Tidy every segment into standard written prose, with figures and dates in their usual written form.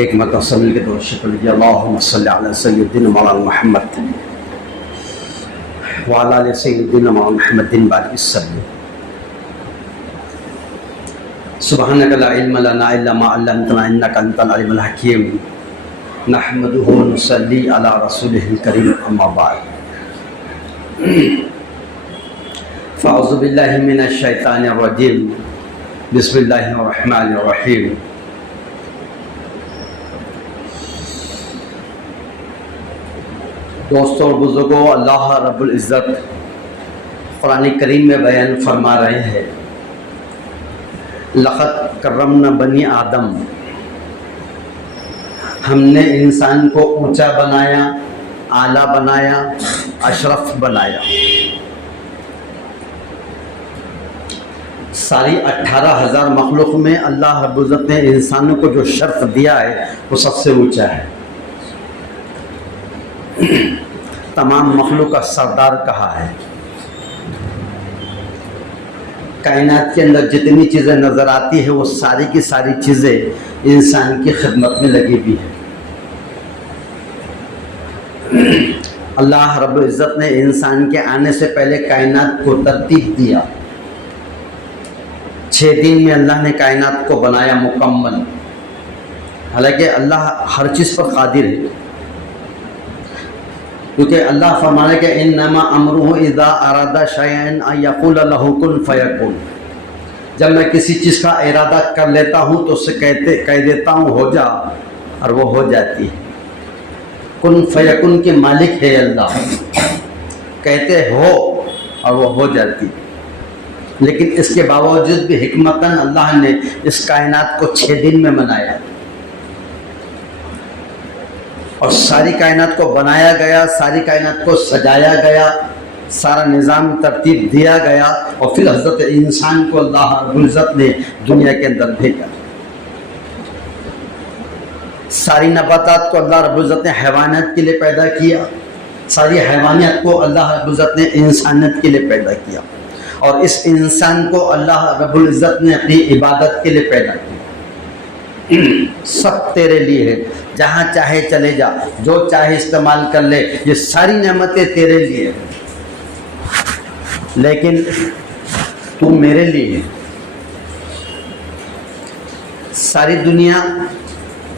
ایک مرتبہ مل کے دو شکر اللہم صلی علی سیدنا مولانا محمد وعلی آل سیدنا مولانا محمد بارک وسلم. سبحانک لا علم لنا الا ما علمتنا انک انت العلیم الحکیم. نحمدہ ونصلی علی رسولہ الکریم اما بعد. فاعوذ باللہ من الشیطان الرجیم. بسم اللہ الرحمن الرحیم. دوستوں اور بزرگوں، اللہ رب العزت قرآن کریم میں بیان فرما رہے ہیں لقد کرمنا بنی آدم. ہم نے انسان کو اونچا بنایا، اعلیٰ بنایا، اشرف بنایا. ساری 18,000 مخلوق میں اللہ رب العزت نے انسانوں کو جو شرف دیا ہے وہ سب سے اونچا ہے. تمام مخلوق کا سردار کہا ہے. کائنات کے اندر جتنی چیزیں نظر آتی ہیں وہ ساری کی ساری چیزیں انسان کی خدمت میں لگی ہوئی ہیں. اللہ رب العزت نے انسان کے آنے سے پہلے کائنات کو ترتیب دیا. 6 دن میں اللہ نے کائنات کو بنایا مکمل. حالانکہ اللہ ہر چیز پر قادر ہے، کیونکہ اللہ فرمانے کہ انما امرہ اذا اراد شیئا ان یقول له کن فیکون. جب میں کسی چیز کا ارادہ کر لیتا ہوں تو اسے کہہ دیتا ہوں ہو جا، اور وہ ہو جاتی ہے. کن فیکون کے مالک ہے اللہ، کہتے ہو اور وہ ہو جاتی. لیکن اس کے باوجود بھی حکمتاً اللہ نے اس کائنات کو 6 دن میں بنایا، اور ساری کائنات کو بنایا گیا، ساری کائنات کو سجایا گیا، سارا نظام ترتیب دیا گیا، اور پھر حضرت انسان کو اللہ رب العزت نے دنیا کے اندر بھیجا. ساری نباتات کو اللہ رب العزت نے حیوانات کے لیے پیدا کیا، ساری حیوانیت کو اللہ رب العزت نے انسانیت کے لیے پیدا کیا، اور اس انسان کو اللہ رب العزت نے اپنی عبادت کے لیے پیدا کیا. سب تیرے لیے ہے، جہاں چاہے چلے جا، جو چاہے استعمال کر لے، یہ ساری نعمتیں تیرے لیے ہیں. لیکن تو میرے لیے ہے. ساری دنیا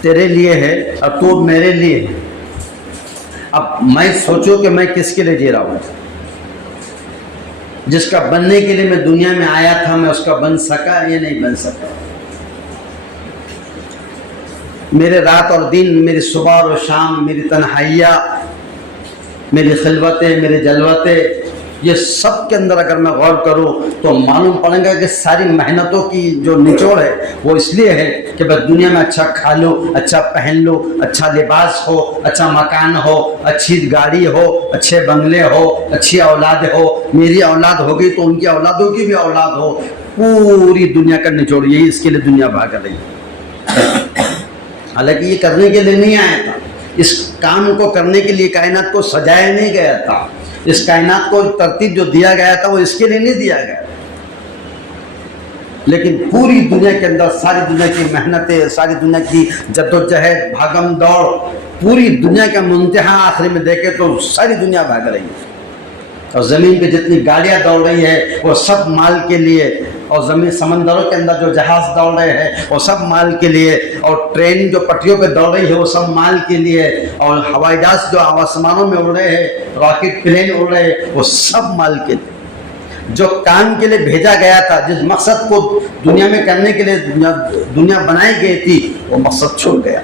تیرے لیے ہے اور تو میرے لیے ہے. اب میں سوچوں کہ میں کس کے لیے جی رہا ہوں. جس کا بننے کے لیے میں دنیا میں آیا تھا، میں اس کا بن سکا یا نہیں بن سکا. میرے رات اور دن، میری صبح اور شام، میری تنہائیاں، میری خلوتیں، میرے جلوتیں، یہ سب کے اندر اگر میں غور کروں تو معلوم پڑے گا کہ ساری محنتوں کی جو نچوڑ ہے وہ اس لیے ہے کہ بس دنیا میں اچھا کھا لو، اچھا پہن لو، اچھا لباس ہو، اچھا مکان ہو، اچھی گاڑی ہو، اچھے بنگلے ہو، اچھی اولاد ہو. میری اولاد ہوگی تو ان کی اولادوں کی بھی اولاد ہو. پوری دنیا کا نچوڑ یہی، اس کے لیے دنیا بھاگ رہی ہے. حالانکہ یہ کرنے کے لیے نہیں آیا تھا. اس کام کو کرنے کے لیے کائنات کو سجایا نہیں گیا تھا. اس کائنات کو ترتیب جو دیا گیا تھا وہ اس کے لیے نہیں دیا گیا. لیکن پوری دنیا کے اندر ساری دنیا کی محنتیں، ساری دنیا کی جدوجہد، بھاگم دوڑ، پوری دنیا کا منتہا آخر میں دیکھے تو ساری دنیا بھاگ رہی ہے. اور زمین پہ جتنی گاڑیاں دوڑ رہی ہے وہ سب مال کے لیے، اور زمین سمندروں کے اندر جو جہاز دوڑ رہے ہیں وہ سب مال کے لیے، اور ٹرین جو پٹریوں پہ دوڑ رہی ہے وہ سب مال کے لیے، اور ہوائی جہاز جو آسمانوں میں اڑ رہے ہیں، راکٹ پلین اڑ رہے ہیں، وہ سب مال کے لیے. جو کام کے لیے بھیجا گیا تھا، جس مقصد کو دنیا میں کرنے کے لیے دنیا بنائی گئی تھی، وہ مقصد چھوٹ گیا.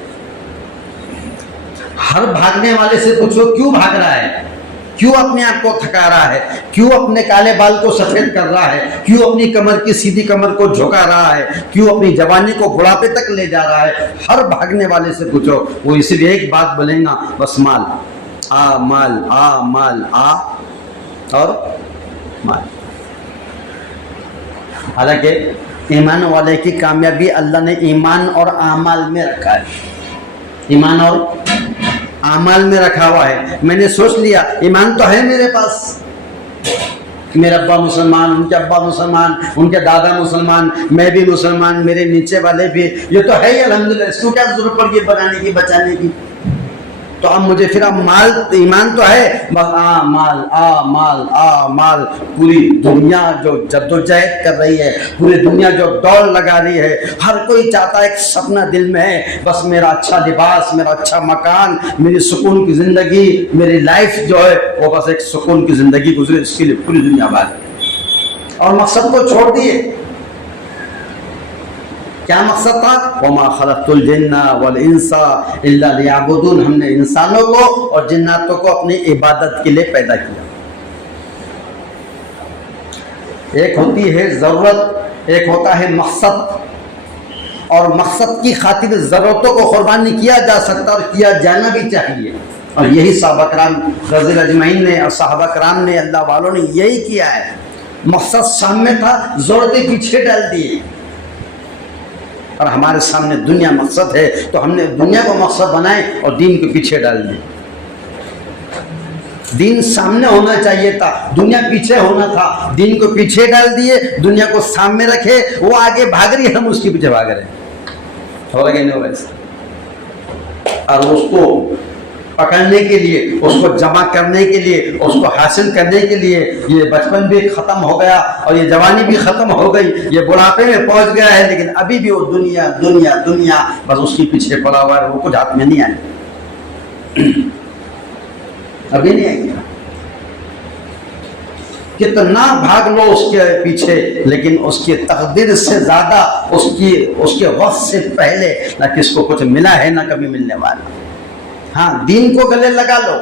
ہر بھاگنے والے سے پوچھو کیوں بھاگ رہا ہے، کیوں اپنے آپ کو تھکا رہا ہے، کیوں اپنے کالے بال کو سفید کر رہا ہے، کیوں اپنی کمر کی سیدھی کمر کو جھکا رہا ہے، کیوں اپنی جوانی کو بڑھاپے تک لے جا رہا ہے. ہر بھاگنے والے سے پوچھو، وہ صرف ایک بات بولے گا، بس مال آ، مال آ، مال آ اور مال. حالانکہ ایمان والے کی کامیابی اللہ نے ایمان اور اعمال میں رکھا ہے. ایمان اور اعمال میں رکھا ہوا ہے. میں نے سوچ لیا ایمان تو ہے میرے پاس، میرے ابا مسلمان، ان کے ابا مسلمان، ان کے دادا مسلمان، میں بھی مسلمان، میرے نیچے والے بھی، یہ تو ہے ہی الحمدللہ، اس کو کیا ضرورت پڑ گئی بنانے کی، بچانے کی؟ تو اب مجھے پھر اب مال ایمان تو ہے، بس مال پوری دنیا جو جدوجہد کر رہی ہے، پوری دنیا جو دوڑ لگا رہی ہے، ہر کوئی چاہتا ہے، ایک سپنا دل میں ہے، بس میرا اچھا لباس، میرا اچھا مکان، میری سکون کی زندگی، میری لائف جو ہے وہ بس ایک سکون کی زندگی گزرے، اس کے لیے پوری دنیا بھاگ ہے، اور مقصد کو چھوڑ دیے۔ کیا مقصد تھا؟ وَمَا خَلَقْتُ الْجِنَّ وَالْإِنسَ إِلَّا لِيَعْبُدُونَ، ہم نے انسانوں کو اور جناتوں کو اپنی عبادت کے لیے پیدا کیا۔ ایک ہوتی ہے ضرورت، ایک ہوتا ہے مقصد، اور مقصد کی خاطر ضرورتوں کو قربان نہیں کیا جا سکتا اور کیا جانا بھی چاہیے، اور یہی صحابہ کرام رضی اللہ اجمعین نے اور صحابہ کرام نے، اللہ والوں نے یہی کیا ہے۔ مقصد سامنے تھا، ضرورتیں پیچھے ڈال دیے، اور ہمارے سامنے دنیا مقصد ہے تو ہم نے دنیا کو مقصد بنائے اور دین کو پیچھے ڈال دیے۔ دین سامنے ہونا چاہیے تھا، دنیا پیچھے ہونا تھا، دین کو پیچھے ڈال دیے، دنیا کو سامنے رکھے، وہ آگے بھاگ رہی ہے، ہم اس کے پیچھے بھاگ رہے ہیں، ہو رہا کہ نہیں ہو رہا ایسا؟ اور اس کو پکڑنے کے لیے، اس کو جمع کرنے کے لیے، اس کو حاصل کرنے کے لیے، یہ بچپن بھی ختم ہو گیا اور یہ جوانی بھی ختم ہو گئی، یہ بڑھاپے میں پہنچ گیا ہے، لیکن ابھی بھی وہ دنیا دنیا دنیا بس اس کے پیچھے پڑا ہوا ہے، وہ کچھ ہاتھ میں نہیں آئے، ابھی نہیں آئے گا۔ کتنا بھاگ لو اس کے پیچھے، لیکن اس کی تقدیر سے زیادہ، اس کے وقت سے پہلے نہ کس کو کچھ ملا ہے نہ کبھی ملنے والا۔ ہاں، دین کو گلے لگا لو،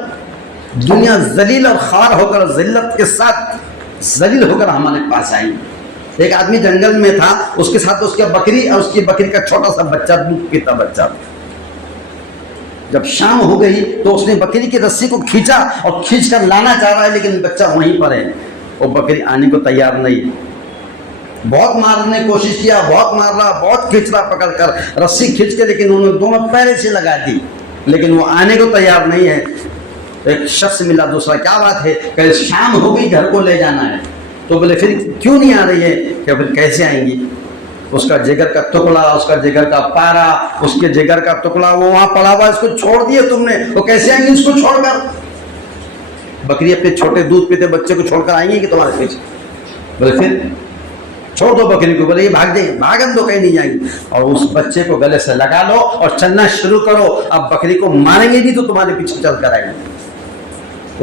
دنیا ذلیل اور خوار ہو کر، ذلت کے ساتھ ذلیل ہو کر ہمارے پاس آئی۔ ایک آدمی جنگل میں تھا، اس کے ساتھ اس کی بکری اور اس کی بکری کا چھوٹا سا بچہ، دودھ پیتا بچہ تھا۔ جب شام ہو گئی تو اس نے بکری کی رسی کو کھینچا اور کھینچ کر لانا چاہ رہا ہے، لیکن بچہ وہیں پر ہے، وہ بکری آنے کو تیار نہیں۔ بہت مارنے کی کوشش کیا، بہت مار رہا، بہت کھینچ رہا پکڑ کر رسی کھینچ کے، لیکن انہوں نے دونوں پیرے سے لگا دی، لیکن وہ آنے کو تیار نہیں ہے۔ ایک شخص ملا، دوسرا، کیا بات ہے؟ کہ شام ہو گئی، گھر کو لے جانا ہے۔ تو بولے پھر کیوں نہیں آ رہی ہے؟ کہ پھر کیسے آئیں گی؟ اس کا جگر کا ٹکڑا، اس کا جگر کا پارا، اس کے جگر کا ٹکڑا وہ وہاں پڑا ہوا، اس کو چھوڑ دیا تم نے، وہ کیسے آئیں گی اس کو چھوڑ کر؟ بکری اپنے چھوٹے دودھ پیتے بچے کو چھوڑ کر آئیں گی کہ تمہارے پیچھے؟ بولے پھر چھوڑ دو بکری کو، بولے یہ بھاگ جائیں، بھاگن دو، کہیں نہیں جائیں گی، اور اس بچے کو گلے سے لگا لو اور چلنا شروع کرو، اب بکری کو ماریں گے بھی تو تمہارے پیچھے چل کر آئیں گے۔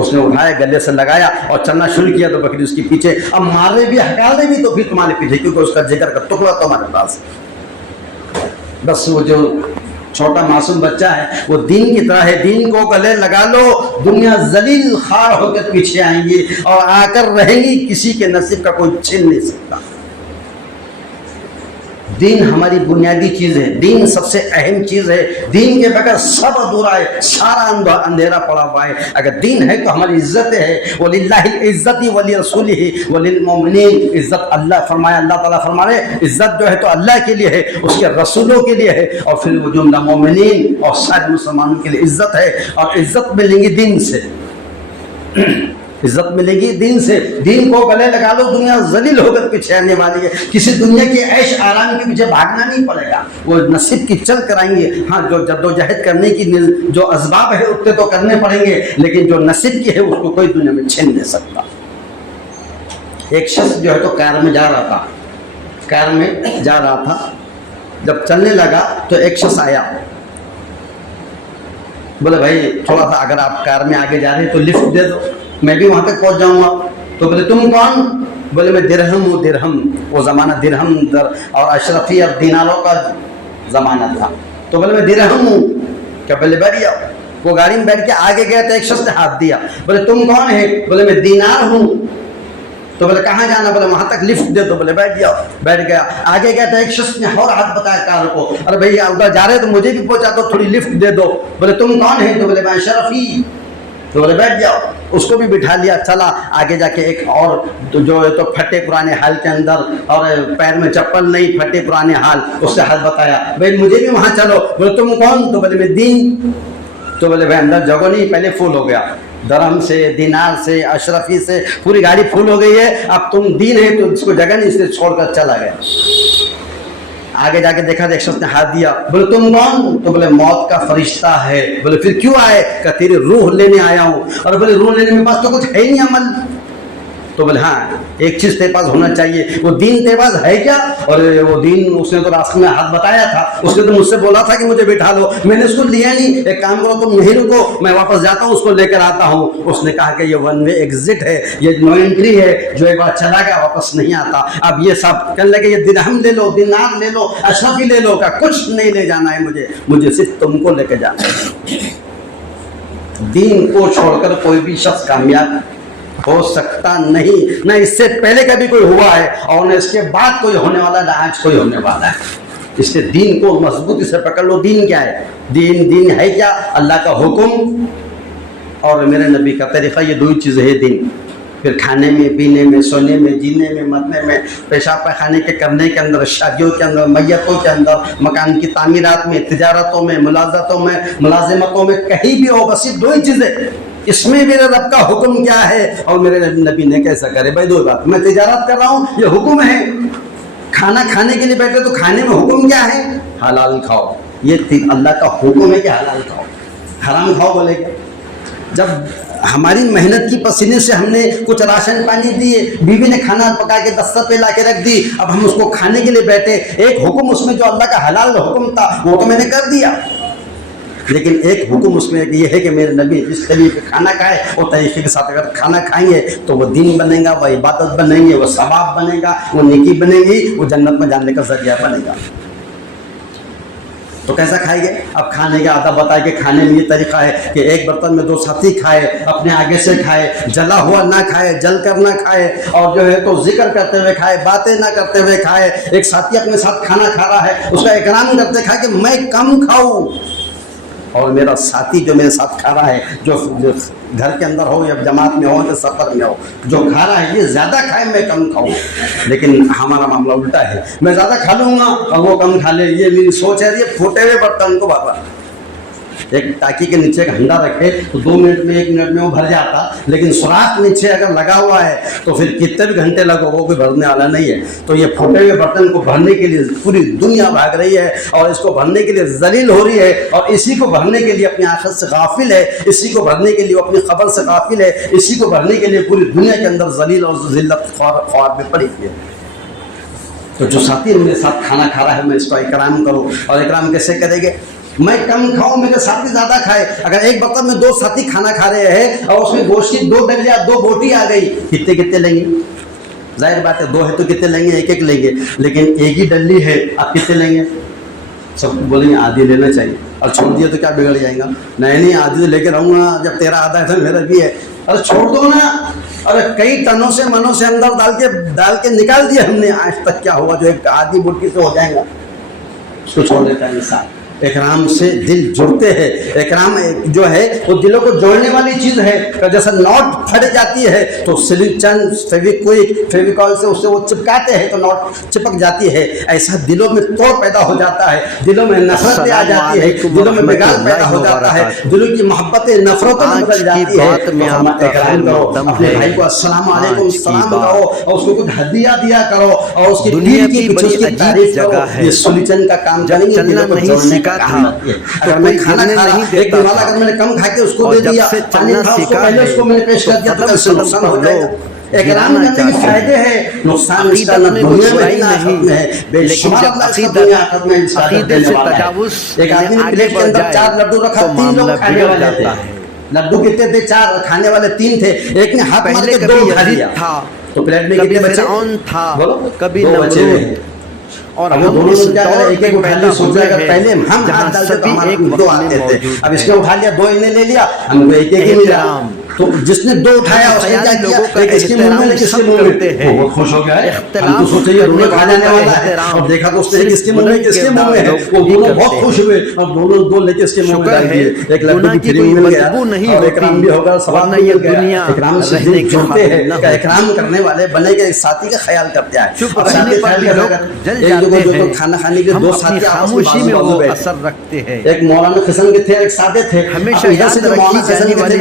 اس نے اٹھایا، گلے سے لگایا اور چلنا شروع کیا تو بکری اس کے پیچھے، اب مارنے بھی ہٹانے بھی تو پھر تمہارے پیچھے، کیونکہ اس کا جگر کا ٹکڑا تمہارے پاس۔ بس وہ جو چھوٹا معصوم بچہ ہے وہ دین کی طرح ہے، دین کو گلے لگا لو، دنیا ذلیل خوار ہو کر پیچھے آئیں گی اور آ کر رہیں گی، کسی کے نصیب کا کوئی چھین نہیں سکتا۔ دین ہماری بنیادی چیز ہے، دین سب سے اہم چیز ہے، دین کے بغیر سب ادھورا ہے، سارا اندھیرا پڑا ہوا ہے۔ اگر دین ہے تو ہماری عزت ہے، وَلِلَّهِ الْعِزَّةِ وَلِرَسُولِهِ وَلِلْمُؤْمِنِينَ، عزت اللہ فرمایا، اللہ تعالیٰ فرما رہے عزت جو ہے تو اللہ کے لیے ہے، اس کے رسولوں کے لیے ہے، اور پھر وہ جملہ مومنین اور سارے مسلمانوں کے لیے عزت ہے، اور عزت ملیں گی دین سے، عزت ملے گی دین سے۔ دین کو گلے لگا لو، دنیا ذلیل ہو کر پیچھے آنے والی ہے، کسی دنیا کی عیش آرام کے پیچھے بھاگنا نہیں پڑے گا، وہ نصیب کی چل کر آئیں گے۔ ہاں، جو جدوجہد کرنے کی جو اسباب ہے اتنے تو کرنے پڑیں گے، لیکن جو نصیب کی ہے اس کو کوئی دنیا میں چھین نہیں سکتا۔ ایک شخص جو ہے تو کار میں جا رہا تھا، جب چلنے لگا تو ایک شخص آیا، بولے بھائی تھوڑا سا اگر آپ کار میں آگے جا رہے ہیں تو لفٹ دے دو، میں بھی وہاں تک پہنچ جاؤں گا۔ تو بولے تم کون؟ بولے میں درہم ہوں، درہم، وہ زمانہ درہم اور اشرفی اور دیناروں کا زمانہ تھا۔ تو بولے میں درہم ہوں، کیا بولے بیٹھ جاؤ۔ وہ گاڑی میں بیٹھ کے آگے گیا تو ایک شخص نے ہاتھ دیا، بولے تم کون ہے؟ بولے میں دینار ہوں۔ تو بولے کہاں جانا؟ بولے وہاں تک لفٹ دے دو، بولے بیٹھ جاؤ۔ بیٹھ گیا، آگے گیا تو ایک شخص نے اور ہاتھ بتایا کار کو، ارے بھائی ادھر جا رہے تو مجھے بھی پہنچا دو، تھوڑی لفٹ دے دو۔ بولے تم کون ہے؟ تو بولے میں اشرفی۔ تو بولے بیٹھ جاؤ، اس کو بھی بٹھا لیا، چلا آگے جا کے ایک اور جو ہے تو پھٹے پرانے حال کے اندر اور پیر میں چپل نہیں، پھٹے پرانے حال، اس سے حال بتایا، بھائی مجھے بھی وہاں چلو۔ بولے تم کون؟ تو بولے میں دین۔ تو بولے بھائی اندر جگہ نہیں، پہلے فل ہو گیا، درہم سے, دینار سے, اشرفی سے پوری گاڑی فل ہو گئی ہے. اب تم دین ہے تو اس کو جگہ نہیں, اس نے چھوڑ کر چلا گیا. آگے جا کے دیکھا ایک شخص نے ہاتھ دیا. بولے تم کون؟ تو بولے موت کا فرشتہ ہے. بولے پھر کیوں آئے؟ کہ تیری روح لینے آیا ہوں. اور بولے روح لینے میں پاس تو کچھ ہے ہی نہیں عمل. تو بولے ہاں ایک چیز تیرے پاس ہونا چاہیے. وہ دین تیرے پاس ہے کیا؟ اور وہ دین اس نے تو راستے میں ہاتھ بتایا تھا, اس نے تو مجھ سے بولا تھا کہ مجھے بٹھا لو, میں نے اس کو لیا نہیں. ایک کام کرو تم نہیں رکو, میں واپس جاتا ہوں, اس کو لے کر آتا ہوں. اس نے کہا کہ یہ ون وے ایگزٹ ہے, یہ نو انٹری ہے, جو ایک بار چلا گیا واپس نہیں آتا. اب یہ سب کہنے لگے یہ درہم لے لو, دینار لے لو, اشرفی لے لو. کا کچھ نہیں لے جانا ہے مجھے صرف تم کو لے کے جانا ہے. دین کو چھوڑ کر کوئی بھی شخص کامیاب ہو سکتا نہیں, نہ اس سے پہلے کبھی کوئی ہوا ہے اور نہ اس کے بعد کوئی ہونے والا, نہ آج کوئی ہونے والا ہے. اس لیے دین کو مضبوطی سے پکڑ لو. دین کیا ہے؟ دین ہے کیا؟ اللہ کا حکم اور میرے نبی کا طریقہ, یہ دو ہی چیزیں ہیں دین. پھر کھانے میں, پینے میں, سونے میں, جینے میں, مرنے میں, پیشاب پخانے کے کرنے کے اندر, شادیوں کے اندر, میتوں کے اندر, مکان کی تعمیرات میں, تجارتوں میں, ملازمتوں میں, کہیں بھی ہو, بس یہ دو ہی چیزیں. اس میں میرے رب کا حکم کیا ہے اور میرے نبی نے کیسا کرے. بھائی دو بات, میں تجارت کر رہا ہوں, یہ حکم ہے. کھانا کھانے کے لیے بیٹھے تو کھانے میں حکم کیا ہے؟ حلال کھاؤ. یہ اللہ کا حکم ہے کہ حلال کھاؤ. حرام کھاؤ بولے گا. جب ہماری محنت کی پسینے سے ہم نے کچھ راشن پانی دیے, بیوی نے کھانا پکا کے دستر پہ لا کے رکھ دی, اب ہم اس کو کھانے کے لیے بیٹھے, ایک حکم اس میں جو اللہ کا حلال حکم تھا وہ تو میں نے کر دیا, لیکن ایک حکم اس میں یہ ہے کہ میرے نبی جس طریقے سے کھانا کھائے وہ طریقے کے ساتھ اگر کھانا کھائیں گے تو وہ دین بنے گا, وہ عبادت بنے گی, وہ ثواب بنے گا, وہ نیکی بنے گی, وہ جنت میں جانے کا ذریعہ بنے گا. تو کیسا کھائیں گے؟ اب کھانے کا آدھا بتائے کہ کھانے میں یہ طریقہ ہے کہ ایک برتن میں دو ساتھی کھائے, اپنے آگے سے کھائے, جلا ہوا نہ کھائے, جل کر نہ کھائے, اور جو ہے تو ذکر کرتے ہوئے کھائے, باتیں نہ کرتے ہوئے کھائے. ایک ساتھی اپنے ساتھ کھانا کھا رہا ہے, اس کا اکرام کرتے کھائے کہ میں کم کھاؤں, اور میرا ساتھی جو میرے ساتھ کھا رہا ہے, جو گھر کے اندر ہو یا جماعت میں ہو یا سفر میں ہو, جو کھا رہا ہے یہ زیادہ کھائے میں کم کھاؤں. لیکن ہمارا معاملہ الٹا ہے, میں زیادہ کھا لوں گا اور وہ کم کھا لے. یہ میری سوچ ہے. یہ پھوٹے ہوئے برتن کو بابا ایک ٹاکی کے نیچے ایک ہنڈا رکھے تو 2 منٹ میں 1 منٹ میں وہ بھر جاتا, لیکن سوراخ نیچے اگر لگا ہوا ہے تو پھر کتنے بھی گھنٹے لگو وہ کوئی بھرنے والا نہیں ہے. تو یہ پھوٹے ہوئے برتن کو بھرنے کے لیے پوری دنیا بھاگ رہی ہے, اور اس کو بھرنے کے لیے ذلیل ہو رہی ہے, اور اسی کو بھرنے کے لیے اپنی آخرت سے غافل ہے, اسی کو بھرنے کے لیے اپنی خبر سے غافل ہے, اسی کو بھرنے کے لیے پوری دنیا کے اندر ذلیل اور ذلت خوار میں پڑی ہے. تو جو ساتھی میرے ساتھ کھانا کھا رہا ہے میں اس کا اکرام کروں. اور اکرام کیسے کریں گے؟ میں کم کھاؤں, میرے ساتھی زیادہ کھائے. اگر ایک برتن میں 2 ساتھی کھانا کھا رہے ہیں اور اس میں گوشت کی 2 ڈلیاں 2 بوٹی آ گئی, کتنے لیں گے؟ ظاہر بات ہے 2 ہے تو کتنے لیں گے؟ 1 لیں گے. لیکن ایک ہی ڈلی ہے, آپ کتنے لیں گے؟ سب بولیں گے آدھی لینا چاہیے. اور چھوڑ دیا تو کیا بگڑ جائے گا؟ نہیں آدھی تو لے کے رہوں گا, جب تیرا آدھا ہے تو میرا بھی ہے. ارے چھوڑ دو نا. ارے کئی ٹنوں سے منوں سے اندر ڈال کے نکال دیا ہم نے, آج تک کیا ہوا جو ایک آدھی بوٹی سے ہو جائے گا؟ اس کو چھوڑ دیتا ہے انسان. اکرام سے دل جڑتے ہیں. اکرام جو ہے وہ دلوں کو جوڑنے والی چیز ہے. جیسے نوٹ پھٹ جاتی ہے تو سلیچن فیویکول سے اسے وہ چپکاتے ہیں تو نوٹ چپک جاتی ہے, ایسا دلوں میں توڑ پیدا ہو جاتا ہے, دلوں میں نفرتیں آ جاتی ہے, دلوں میں بگاڑ پیدا ہو جاتا ہے, دلوں کی محبتیں نفرتوں میں بدل جاتی ہے. اکرام کرو, اپنے بھائی کو السلام علیکم سلام کہو, اور اس کو کچھ ہدیہ دیا کرو, اور اس کی دین کی کچھ اس کی تعریف کرو. یہ سلیچن کا کام کریں گے, دلوں کو جوڑنے کا. اگر میں کھانا کھا رہا ایک دن والا اگر میں نے کم کھا کے اس کو دے دیا, پانی کھا اس کو پہلے اس کو میں نے پیش کر دیا, تو اس سے نقصان ہو جائے گا. اکرام کرنے کے فائدے ہیں, نقصان اس کا نہ دنیا میں نہ آخرت میں ہے. بے شمار اللہ اس کا دنیا آخرت میں اس کا دینے والا ہے. ایک آدمی نے پلیٹ کے اندر 4 لڈو رکھا, 3 لوگ کھانے والے تھے. لڈو کتنے تھے؟ 4, کھانے والے 3 تھے. ایک نے ہاتھ مار کے 2 کھا لیا, تو پلیٹ میں کتنے بچے؟ بولو, 2 بچے. اور ہم دونوں نے کیا کرا, ایک اٹھا لیا, سوچا کہ پہلے ہم ہاتھ ڈالتے تو ہمارے 2 آتے تھے. اب اس نے اٹھا لیا, 2 انہیں لے لیا, ہم کو ایک ہی ملا. تو جس نے 2 اٹھایا اس نے کیا کیا, ایک اس کے منہ میں ایک اس کے منہ میں, وہ بہت خوش ہو گیا ہے. ہم تو سوچے یہ دونوں کھا جانے والا ہے, اور دیکھا تو اس نے ایک اس کے منہ میں ایک اس کے منہ میں ہے. وہ دونوں بہت خوش ہوئے اور دونوں 2 لے کے اس کے منہ میں ڈال دیے. ایک لڈو کی فری مل گیا اور اکرام بھی ہوگا, ثواب بھی مل گیا. اکرام سے دل جڑتے ہیں کہ اکرام کرنے والے بنے کے ایک ساتھی کا خیال کرتے ہیں. ساتھی خیال کرتے ہیں, جو کھانا کھانے کے 2 ساتھی خاموشی میں وہ اثر رکھتے ہیں. ایک مولانا قسم کے تھے, ایک سادے تھے. ہمیشہ یاد رکھی جانے والی